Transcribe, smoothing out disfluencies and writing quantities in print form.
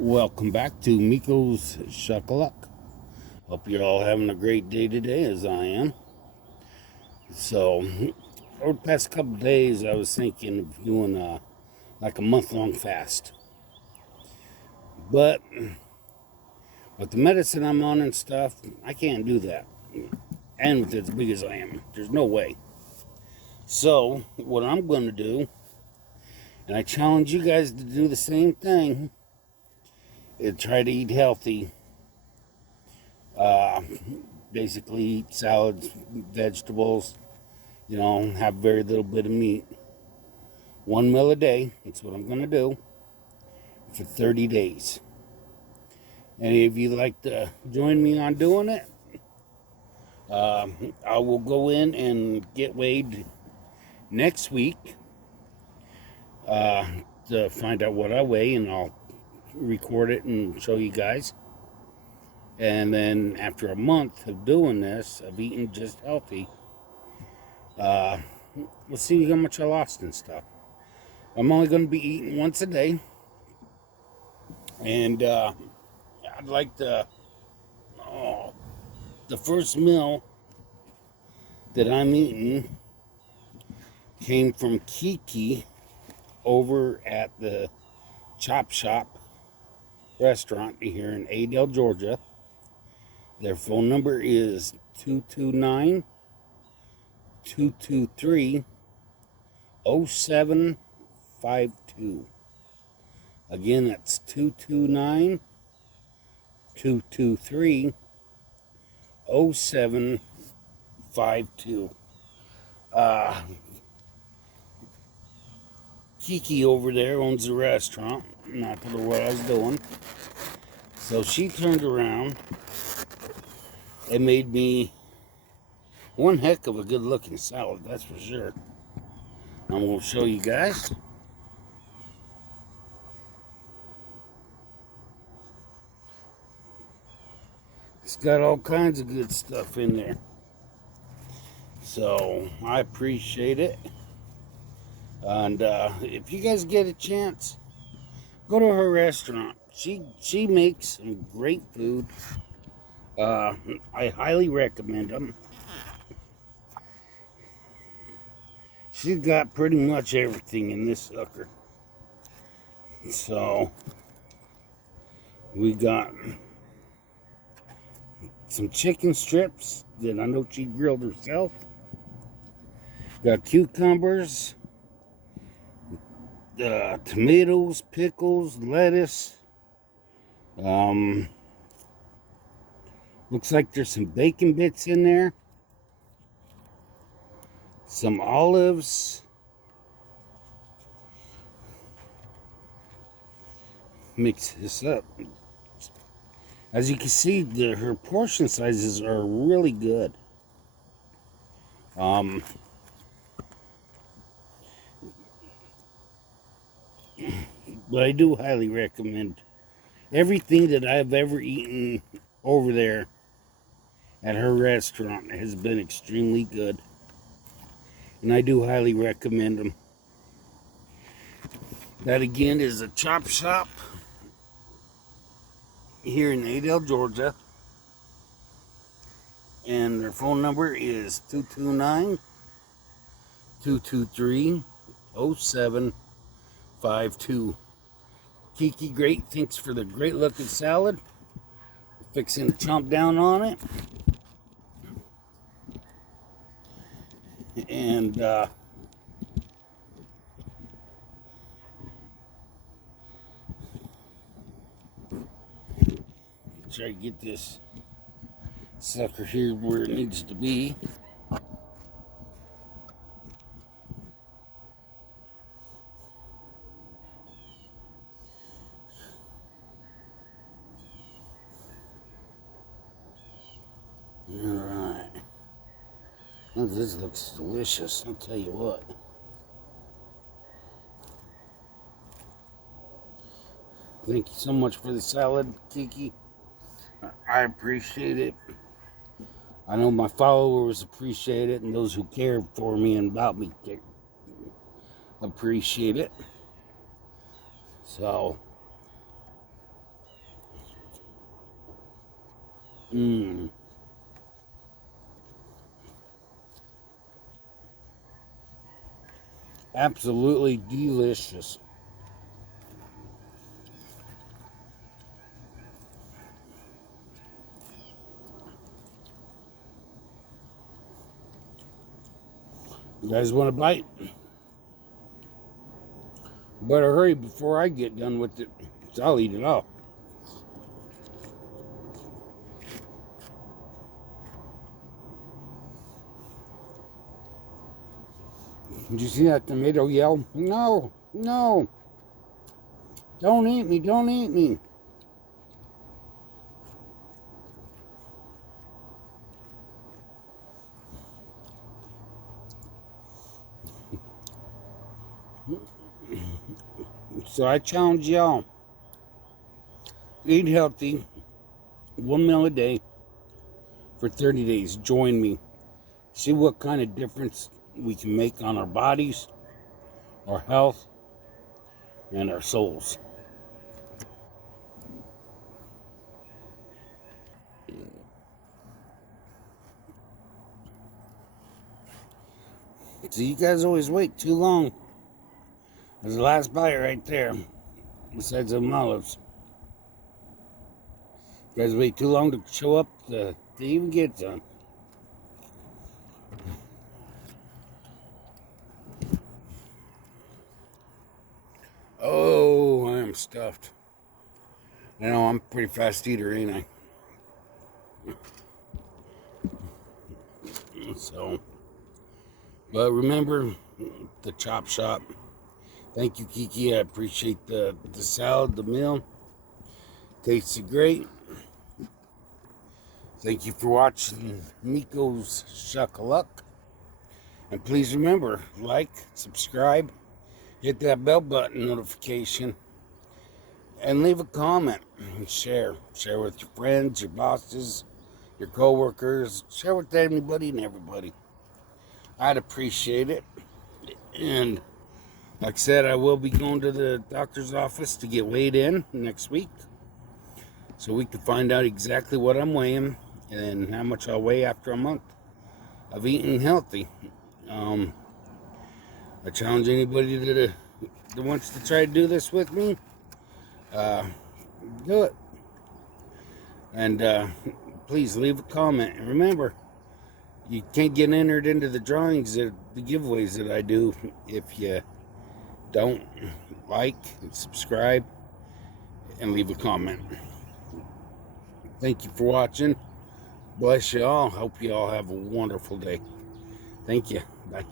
Welcome back to Meikos Shuckaluck. Hope you're all having a great day today, as I am. So, over the past couple of days, I was thinking of doing like a month-long fast. But with the medicine I'm on and stuff, I can't do that. And with as big as I am, there's no way. So, what I'm going to do, and I challenge you guys to do the same thing, is try to eat healthy. Basically eat salads, vegetables, have very little bit of meat. 1 meal a day, that's what I'm going to do for 30 days. Any of you like to join me on doing it? I will go in and get weighed next week to find out what I weigh, and I'll record it and show you guys. And then after a month of doing this, of eating just healthy, let's see how much I lost and stuff. I'm only going to be eating once a day. And I'd like to, the first meal that I'm eating came from Kiki over at the Chop Shop restaurant here in Adel, Georgia. Their phone number is 229-223-0752. Again, that's 229-223-0752. Kiki over there owns the restaurant. Not to know what I was doing. So she turned around and made me one heck of a good looking salad, that's for sure. I'm going to show you guys. It's got all kinds of good stuff in there. So I appreciate it. And if you guys get a chance, go to her restaurant. She makes some great food. I highly recommend them. She's got pretty much everything in this sucker. So we got some chicken strips that I know she grilled herself. Got cucumbers, tomatoes, pickles, lettuce. Looks like there's some bacon bits in there. Some olives. Mix this up. As you can see, her portion sizes are really good. But I do highly recommend everything that I've ever eaten over there at her restaurant has been extremely good. And I do highly recommend them. That again is a Chop Shop here in Adel, Georgia. And their phone number is 229-223-0752. Kiki, great. Thanks for the great looking salad. Fixing to chomp down on it. And try to get this sucker here where it needs to be. Alright. Oh, this looks delicious, I'll tell you what. Thank you so much for the salad, Kiki. I appreciate it. I know my followers appreciate it, and those who care for me and about me appreciate it. So, Mmm. Absolutely delicious. You guys want a bite? Better hurry before I get done with it, so I'll eat it all. Did you see that tomato yell? No, no, don't eat me, don't eat me. So I challenge y'all, eat healthy, 1 meal a day for 30 days. Join me. See what kind of difference we can make on our bodies, our health, and our souls. So you guys always wait too long. There's the last bite right there, besides them olives. You guys wait too long to show up to even get some. Oh, I am stuffed. You know, I'm a pretty fast eater, ain't I? So, but remember the chop shop. Thank you, Kiki. I appreciate the salad, the meal. Tasted great. Thank you for watching Meikos Shuckaluck. And please remember, like, subscribe, hit that bell button notification, and leave a comment and share. Share with your friends, your bosses, your co-workers. Share with anybody and everybody. I'd appreciate it. And like I said, I will be going to the doctor's office to get weighed in next week, so we can find out exactly what I'm weighing and how much I'll weigh after a month of eating healthy. I challenge anybody that wants to try to do this with me, do it. And please leave a comment. And remember, you can't get entered into the drawings, the giveaways that I do, if you don't like and subscribe and leave a comment. Thank you for watching. Bless you all. Hope you all have a wonderful day. Thank you. Bye.